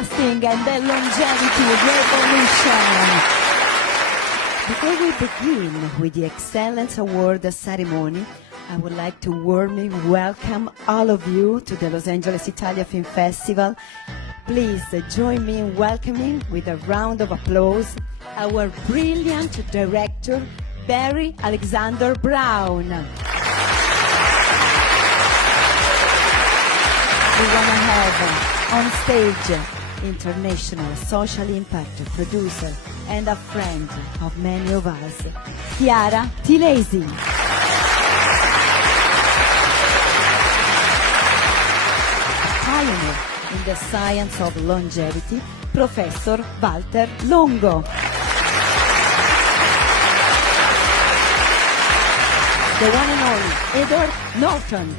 Broadcasting and the Longevity Revolution. Before we begin with the Excellence Award ceremony, I would like to warmly welcome all of you to the Los Angeles Italia Film Festival. Please join me in welcoming with a round of applause our brilliant director, Barry Alexander Brown. We want to have on stage international social impact producer and a friend of many of us, Chiara Tilesi. Pioneer in the science of longevity, Professor Walter Longo. The one and only Edward Norton.